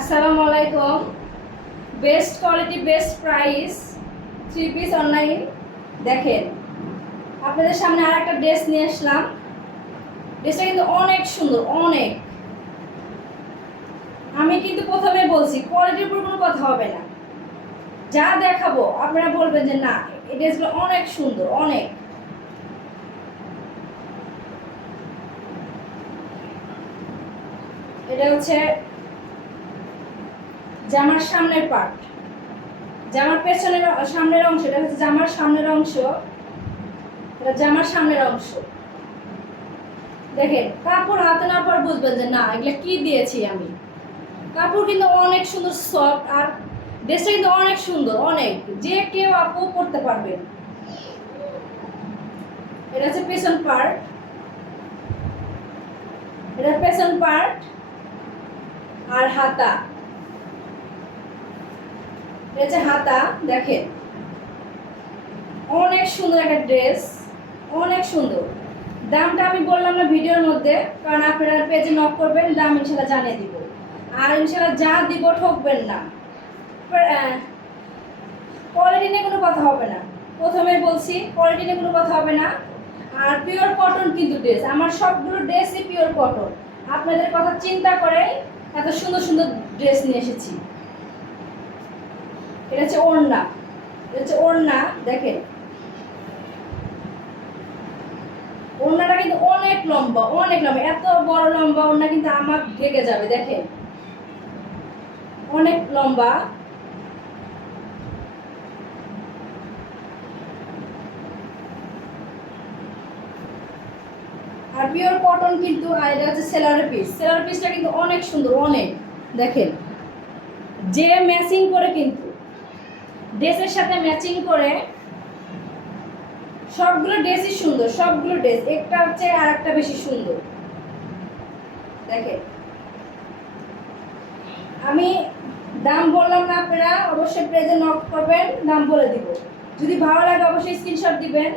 আসসালামু আলাইকুম। Best quality best price 3 piece online. দেখেন আপনাদের সামনে আর একটা ড্রেস নিয়ে আসলাম। ড্রেসটা কিন্তু অনেক সুন্দর, অনেক। আমি কিন্তু প্রথমে বলছি কোয়ালিটির উপর কোনো কথা হবে না। যা দেখাবো আপনারা বলবেন যে না, এই ড্রেসগুলো অনেক সুন্দর, অনেক। এটা হচ্ছে জামার সামনের পার্ট, জামার পেছনের সামনের অংশ। এটা হচ্ছে জামার সামনের অংশ, এটা জামার সামনের অংশ। দেখেন কাপড় হাতে না পর বুঝবেন যে না এগুলো কি দিয়েছি আমি। কাপড় কিন্তু অনেক সুন্দর, সফট। আর ড্রেসটা কিন্তু অনেক সুন্দর, অনেক। যে কেউ আপু পরতে পারবেন। এটা হচ্ছে পেছন পার্ট, এটা পেছন পার্ট আর হাতা। এটা হচ্ছে হাতা। দেখেন অনেক সুন্দর একটা ড্রেস, অনেক সুন্দর। দামটা আমি বললাম না ভিডিওর মধ্যে, কারণ আপনারা পেজে নক করবেন, দাম ইনশাল্লাহ জানিয়ে দিব। আর ইনশাল্লাহ যা দিব ঠকবেন না। কোয়ালিটি নিয়ে কোনো কথা হবে না, প্রথমে বলছি কোয়ালিটি নিয়ে কোনো কথা হবে না। আর পিওর কটন কিন্তু ড্রেস, আমার সবগুলো ড্রেসই পিওর কটন। আপনাদের কথা চিন্তা করে এত সুন্দর সুন্দর ড্রেস নিয়ে এসেছি। এটা হচ্ছে ওড়না, এটা হচ্ছে ওড়না। দেখেন ওড়নাটা কিন্তু অনেক লম্বা, অনেক লম্বা। এত বড় লম্বা ওড়না কিন্তু আমার ঢেকে যাবে। দেখেন অনেক লম্বা। আর পিওর কটন কিন্তু। আর এটা হচ্ছে সেলারের পিস, সেলারের পিসটা কিন্তু অনেক সুন্দর, অনেক। দেখেন যে ম্যাচিং করে কিন্তু ড্রেসের সাথে ম্যাচিং করে। সবগুলো ড্রেসই সুন্দর, সবগুলো ড্রেস একটা হচ্ছে আর একটা বেশি সুন্দর। দেখেন আমি দাম বললাম না, আপনারা অবশ্যই পেজে নক করবেন, দাম বলে দিব। যদি ভালো লাগে অবশ্যই স্ক্রিনশট দিবেন।